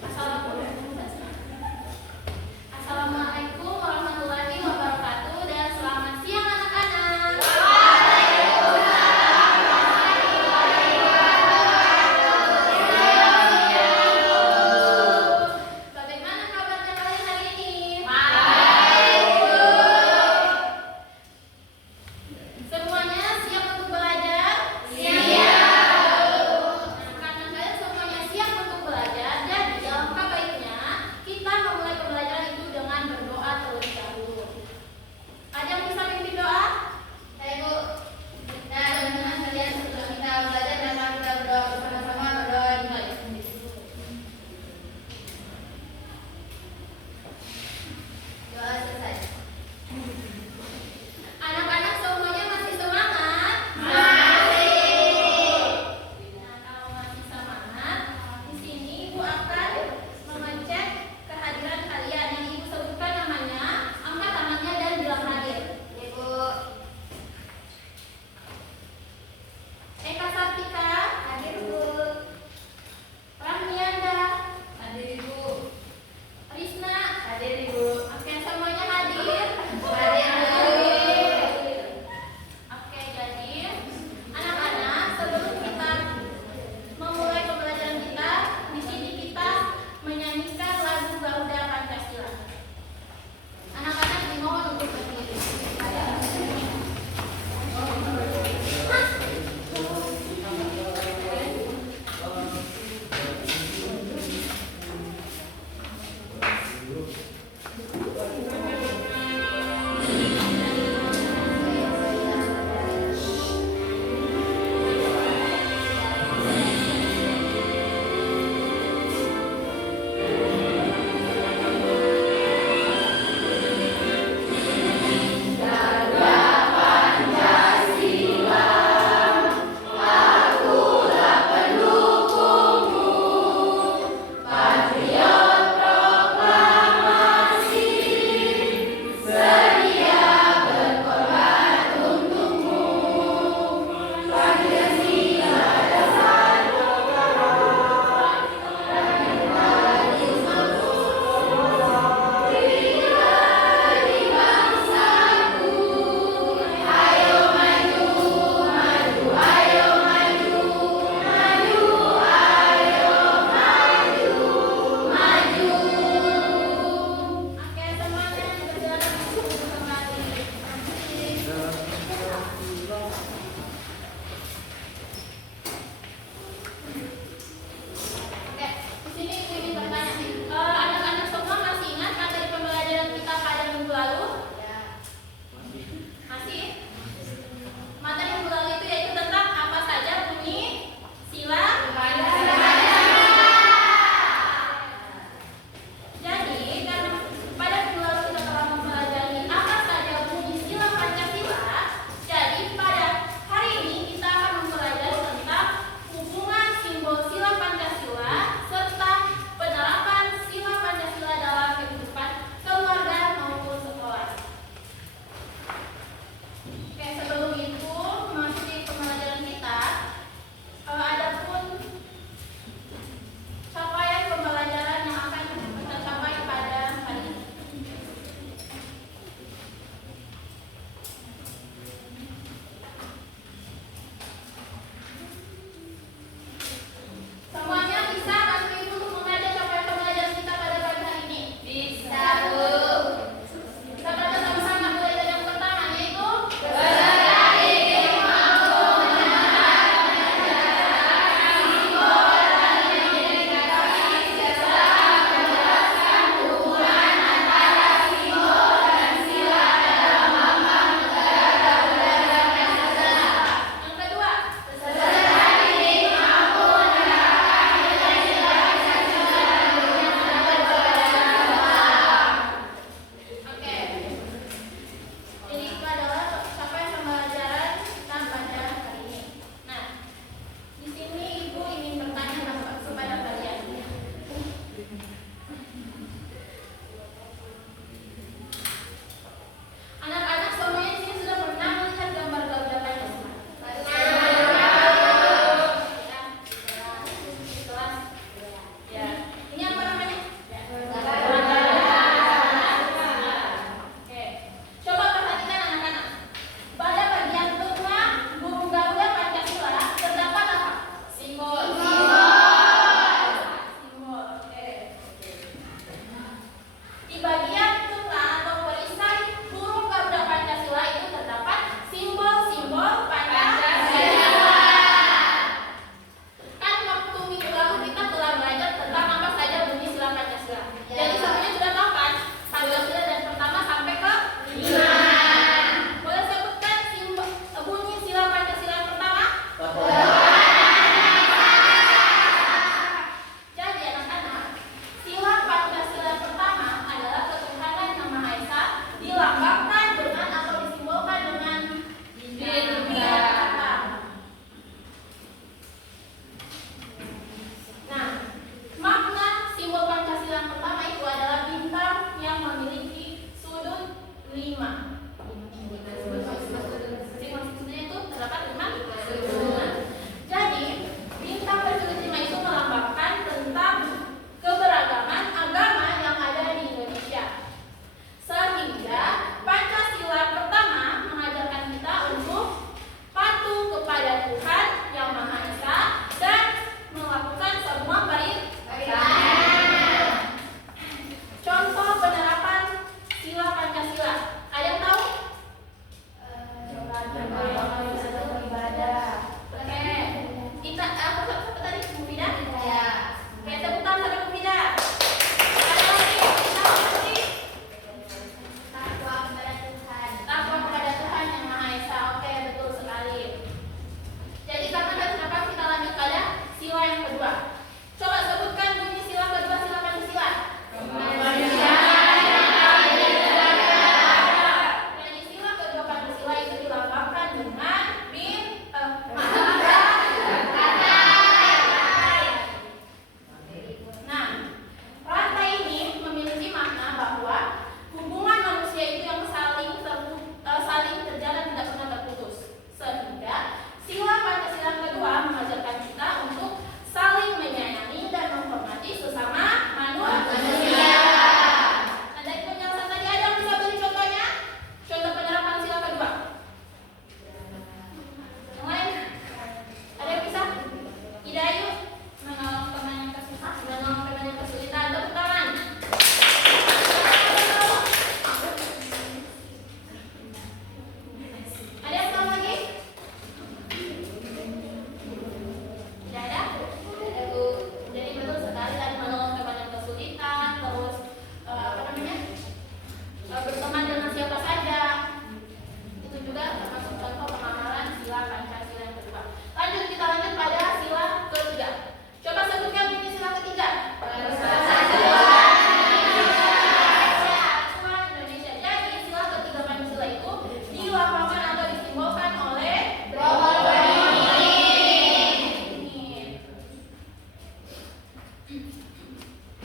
Assalamualaikum warahmatullahi wabarakatuh dan selamat siang anak-anak. Bagaimana kabarnya kalian hari ini? Semuanya siap untuk belajar? Siap. Nah, karena kalian semuanya siap untuk belajar, jadi dalam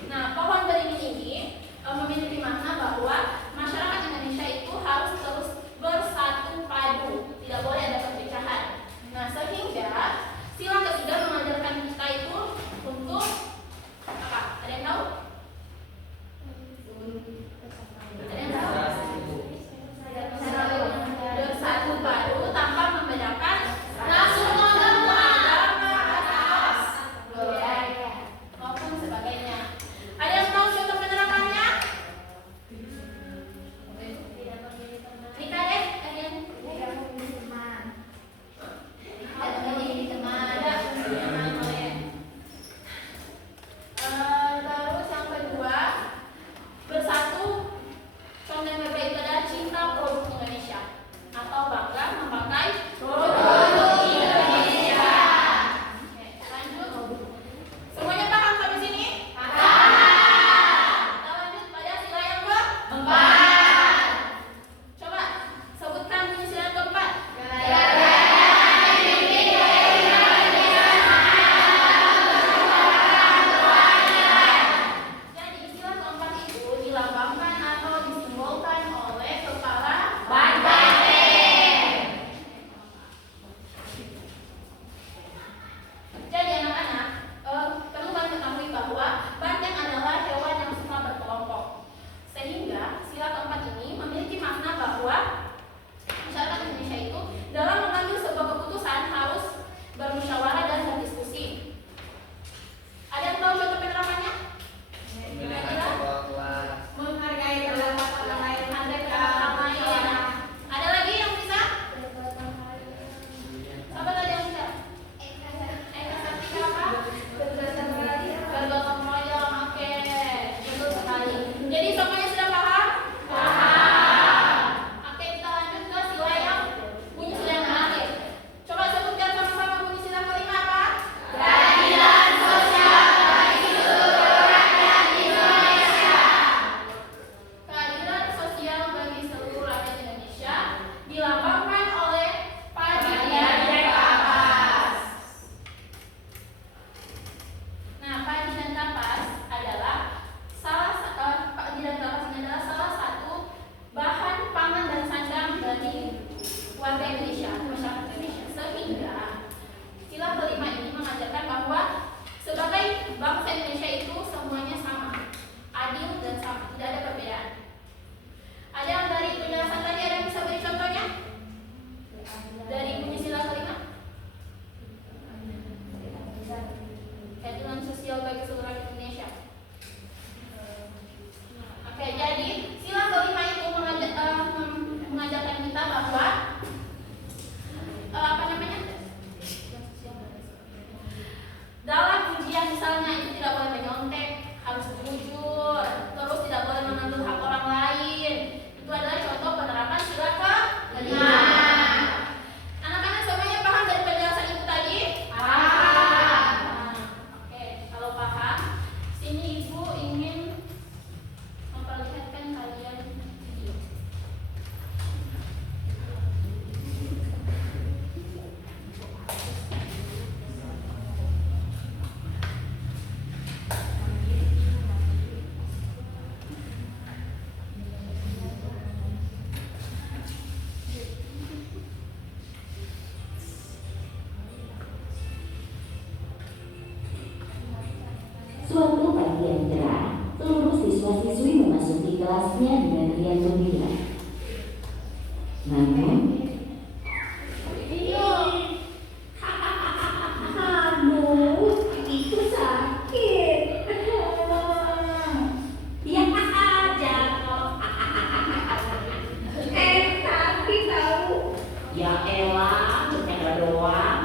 Nah, pohon beringin ini memiliki makna bahwa masyarakat Indonesia itu harus terus bersatu padu, tidak boleh ada perpecahan. Nah, sehingga sila ketiga mengajarkan kita itu untuk apa? Ada yang tahu? Ada yang tahu? Bersatu padu tanpa membedakan ras, agama, ras, maupun sebagainya. Ada yang tahu contoh penerapannya? Rika, ada yang terus yang kedua, bersatu konten mereka itu adalah cinta produk Indonesia atau bangga memakai produk Indonesia. Oke, lanjut. Semuanya paham sampai sini? Paham. Kita lanjut pada sila yang keempat. Coba sebutkan bunyi sila yang keempat. Jadi sila keempat itu dilambangkan atau disimbolkan oleh kepala banteng. Jadi anak-anak perlu kalian ketahui bahwa banteng adalah hewan yang suka berkelompok. Sehingga sila keempat ini memiliki makna bahwa masyarakat Indonesia itu dalam mengambil sebuah keputusan harus bermusyawarah dan berdiskusi. Ada yang tahu contoh penerapannya? Menghargai pendapat orang lain. Menghargai pendapat orang lain. Ada lagi yang bisa? Siapa tadi yang bisa? Eka Sartika apa? Bergotong royong. Oke, betul sekali. Jadi semuanya sudah paham? Paham. Oke, kita lanjut ke sila yang bunyi sila yang terakhir. Coba sebutkan sama-sama bunyi sila kelima apa? Keadilan sosial bagi seluruh rakyat Indonesia. Keadilan sosial bagi seluruh rakyat Indonesia dilambangkan oleh padi dan kapas. Nah, padi dan kapas adalah padi dan kapas ini adalah salah satu bahan pangan dan sandang bagi warga Indonesia, masyarakat Indonesia. Sehingga sila kelima ini mengajarkan bahwa sebagai bangsa Indonesia itu semuanya sama, adil dan sama, tidak ada perbedaan. Ada yang dari penjelasan tadi ada yang bisa beri contohnya? Dari bunyi sila kelima? Keadilan sosial bagi seluruh rakyat Indonesia. Oke, jadi sila kelima itu mengajarkan kita bahwa apa namanya? Dalam ujian misalnya itu tidak boleh menyontek, harus jujur, terus tidak boleh mengambil hak orang lain. Itu adalah contoh penerapan sila kelima. Anak-anak semuanya paham dari penjelasan ibu tadi? Paham. Oke, kalau paham, sini ibu ingin memperlihatkan kalian video. Suatu pagi yang cerah, seluruh siswa-siswi memasuki kelasnya dengan riang gembira. Namun, aduh, itu sakit. Ya aja kok. Sakit tahu. Ya elah, bercanda doang.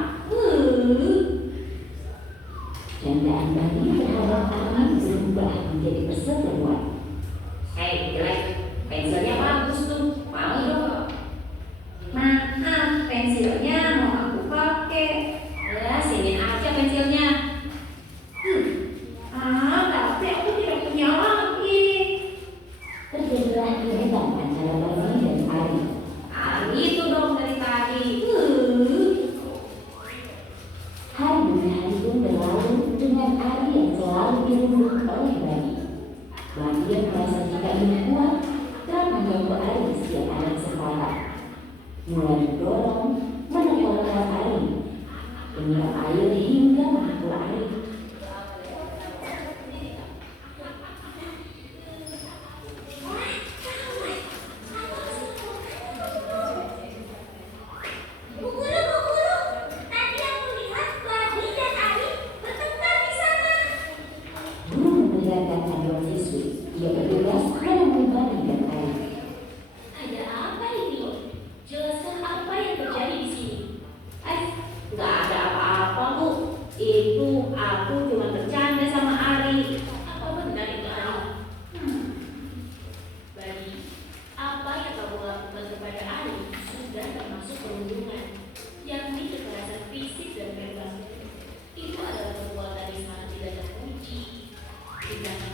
Candaan tadi berharap akan berubah menjadi perseteruan. Hei, jelek, pensilnya bagus. dirundung oleh Bani. Bani yang merasa jika ini kuat telah mengganggu Ari setiap ada kesempatan. Mulai mendorong, menekuk-nekuk Ari, menyiram air hingga memukul Ari. Ia bergegas menemui Bani dan Ari. Ada apa ini? Jelaskan apa yang terjadi di sini. Nggak ada apa-apa, Bu. Itu aku cuma bercanda sama Ari. Apa benar itu Ari? Bani, apa yang kamu lakukan kepada Ari sudah termasuk perundungan, yakni kekerasan fisik dan verbal. Itu adalah perbuatan yang sangat tidak terpuji. Tindakan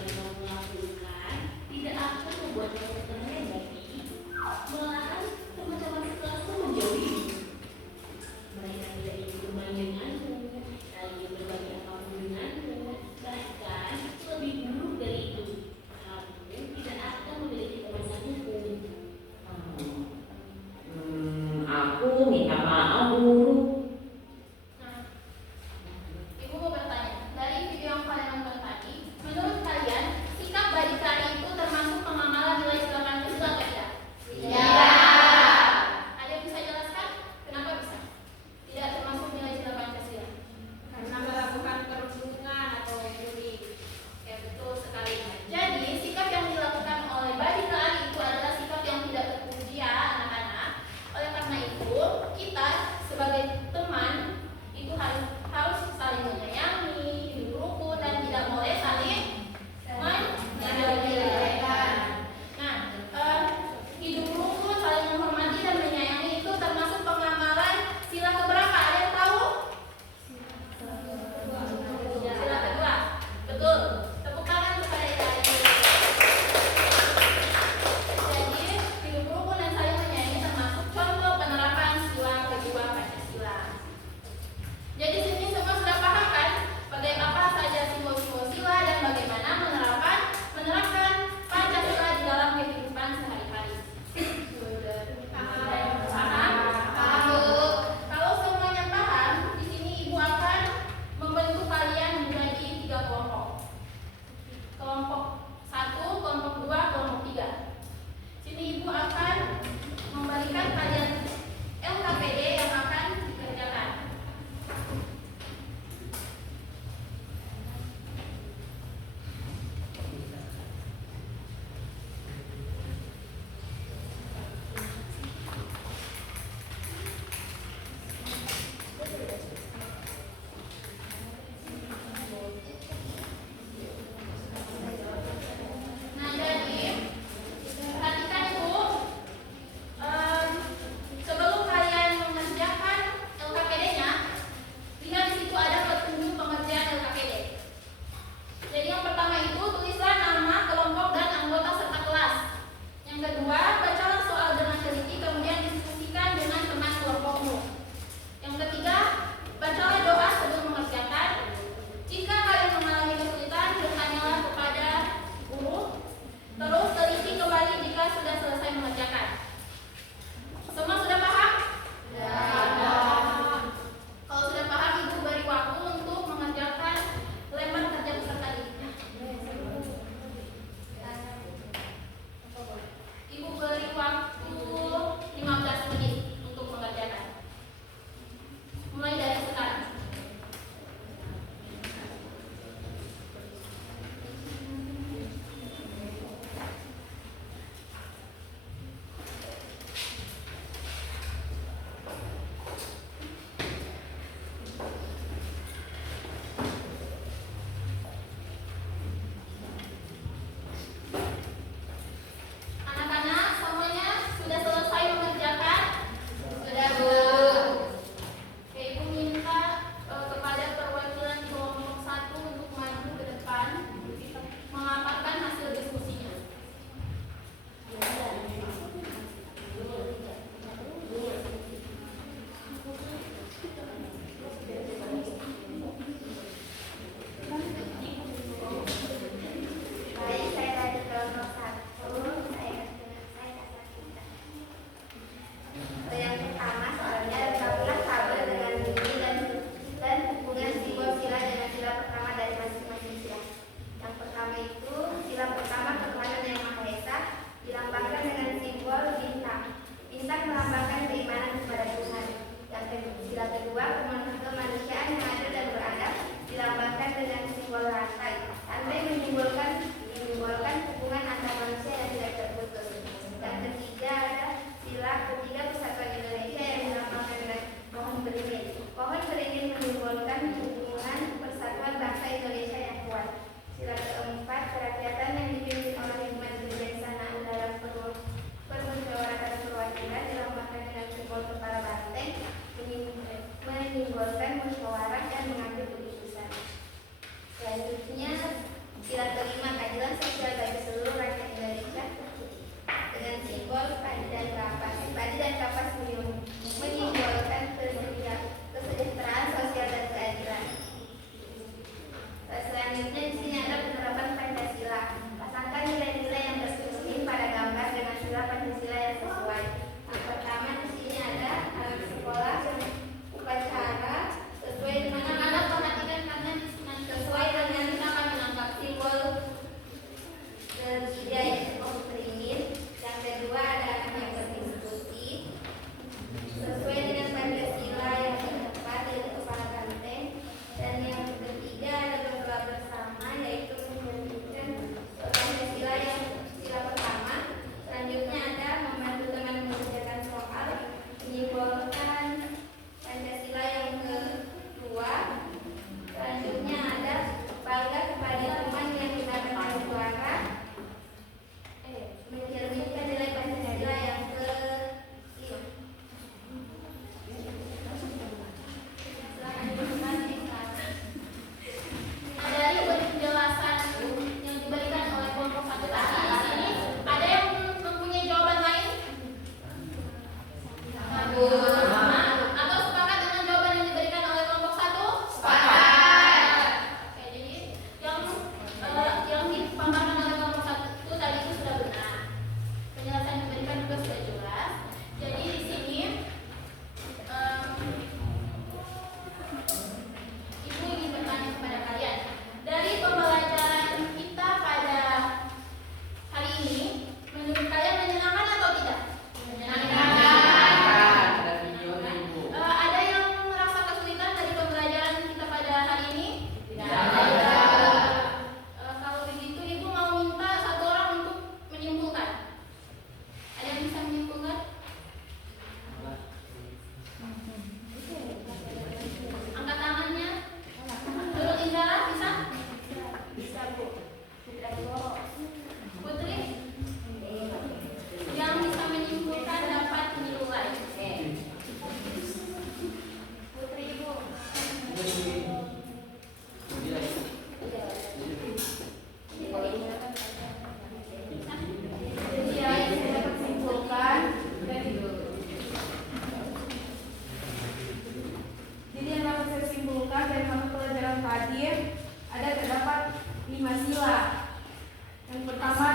Yang pertama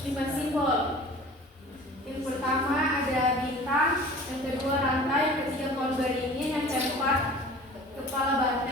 lima simbol. Yang pertama ada bintang, yang kedua rantai, ketiga pohon beringin, yang keempat kepala banteng.